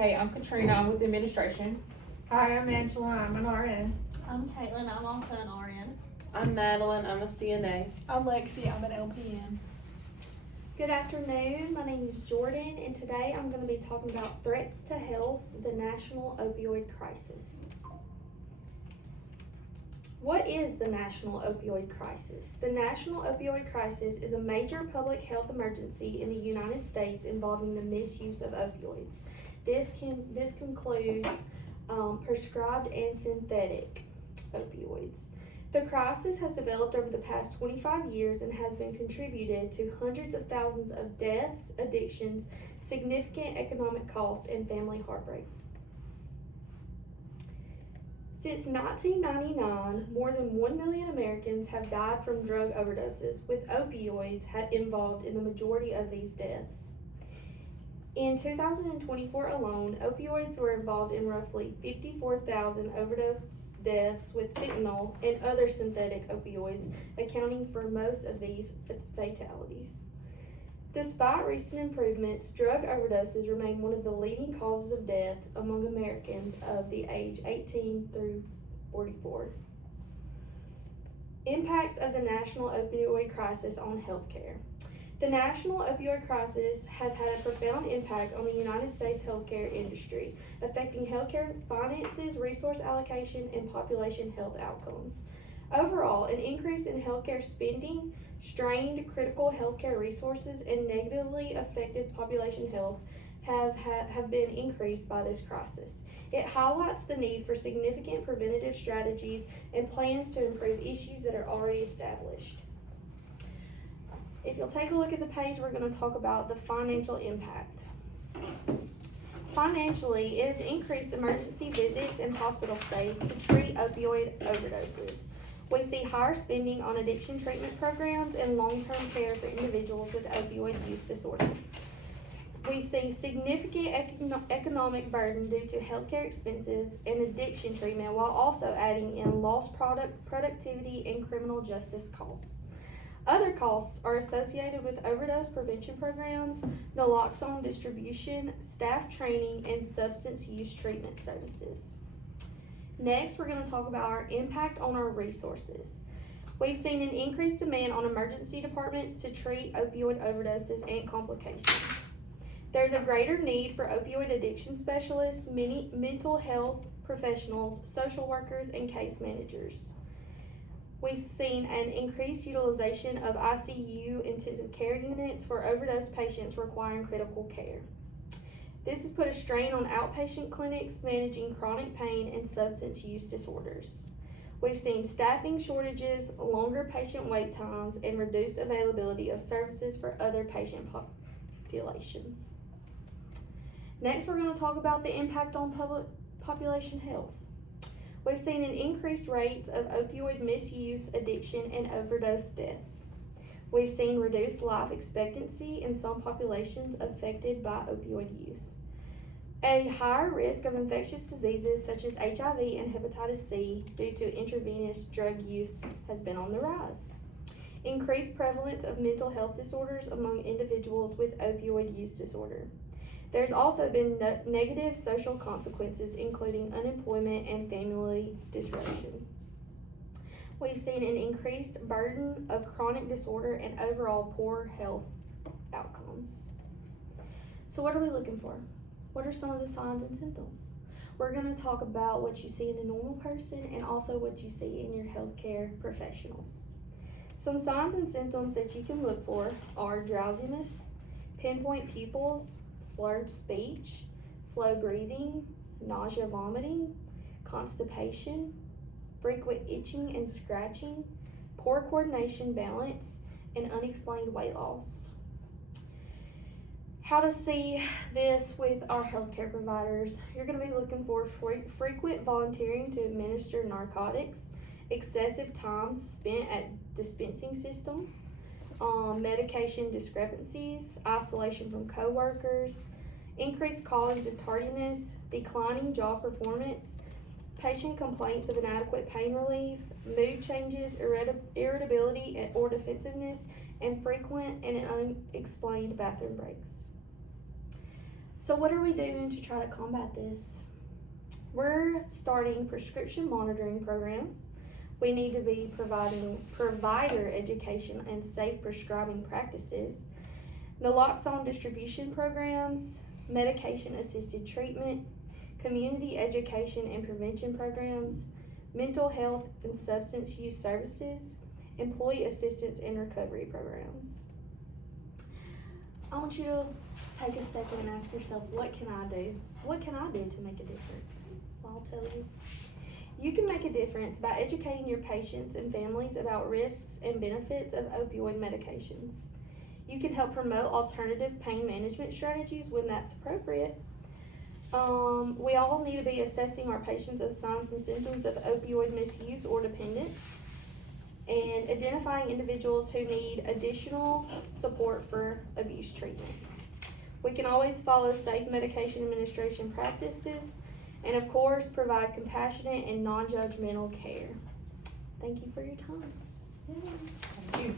Hey, I'm Katrina. I'm with administration. Hi, I'm Angela. I'm an RN. I'm Caitlin, I'm also an RN. I'm Madeline, I'm a CNA. I'm Lexi, I'm an LPN. Good afternoon, my name is Jordan, and today I'm going to be talking about threats to health, the national opioid crisis. What is the national opioid crisis? The national opioid crisis is a major public health emergency in the United States involving the misuse of opioids. This concludes prescribed and synthetic opioids. The crisis has developed over the past 25 years and has been contributed to hundreds of thousands of deaths, addictions, significant economic costs, and family heartbreak. Since 1999, more than 1 million Americans have died from drug overdoses, with opioids involved in the majority of these deaths. In 2024 alone, opioids were involved in roughly 54,000 overdose deaths, with fentanyl and other synthetic opioids accounting for most of these fatalities. Despite recent improvements, drug overdoses remain one of the leading causes of death among Americans of the age 18 through 44. Impacts of the national opioid crisis on healthcare. The national opioid crisis has had a profound impact on the United States healthcare industry, affecting healthcare finances, resource allocation, and population health outcomes. Overall, an increase in healthcare spending, strained critical healthcare resources, and negatively affected population health have been increased by this crisis. It highlights the need for significant preventative strategies and plans to improve issues that are already established. If you'll take a look at the page, we're going to talk about the financial impact. Financially, it has increased emergency visits and hospital stays to treat opioid overdoses. We see higher spending on addiction treatment programs and long-term care for individuals with opioid use disorder. We see significant economic burden due to healthcare expenses and addiction treatment, while also adding in lost productivity and criminal justice costs. Other costs are associated with overdose prevention programs, naloxone distribution, staff training, and substance use treatment services. Next, we're going to talk about our impact on our resources. We've seen an increased demand on emergency departments to treat opioid overdoses and complications. There's a greater need for opioid addiction specialists, mental health professionals, social workers, and case managers. We've seen an increased utilization of ICU intensive care units for overdose patients requiring critical care. This has put a strain on outpatient clinics managing chronic pain and substance use disorders. We've seen staffing shortages, longer patient wait times, and reduced availability of services for other patient populations. Next, we're going to talk about the impact on public population health. We've seen an increased rates of opioid misuse, addiction, and overdose deaths. We've seen reduced life expectancy in some populations affected by opioid use. A higher risk of infectious diseases such as HIV and hepatitis C due to intravenous drug use has been on the rise. Increased prevalence of mental health disorders among individuals with opioid use disorder. There's also been negative social consequences, including unemployment and family disruption. We've seen an increased burden of chronic disorder and overall poor health outcomes. So what are we looking for? What are some of the signs and symptoms? We're going to talk about what you see in a normal person and also what you see in your healthcare professionals. Some signs and symptoms that you can look for are drowsiness, pinpoint pupils, slurred speech, slow breathing, nausea, vomiting, constipation, frequent itching and scratching, poor coordination, balance, and unexplained weight loss. How to see this with our healthcare providers. You're going to be looking for frequent volunteering to administer narcotics, excessive time spent at dispensing systems, medication discrepancies, isolation from coworkers, increased callings and tardiness, declining job performance, patient complaints of inadequate pain relief, mood changes, irritability or defensiveness, and frequent and unexplained bathroom breaks. So what are we doing to try to combat this? We're starting prescription monitoring programs. We need to be providing provider education and safe prescribing practices, naloxone distribution programs, medication assisted treatment, community education and prevention programs, mental health and substance use services, employee assistance and recovery programs. I want you to take a second and ask yourself, what can I do? What can I do to make a difference? I'll tell you. You can make a difference by educating your patients and families about risks and benefits of opioid medications. You can help promote alternative pain management strategies when that's appropriate. We all need to be assessing our patients of signs and symptoms of opioid misuse or dependence and identifying individuals who need additional support for abuse treatment. We can always follow safe medication administration practices and of course provide compassionate and non-judgmental care. Thank you for your time. Thank you.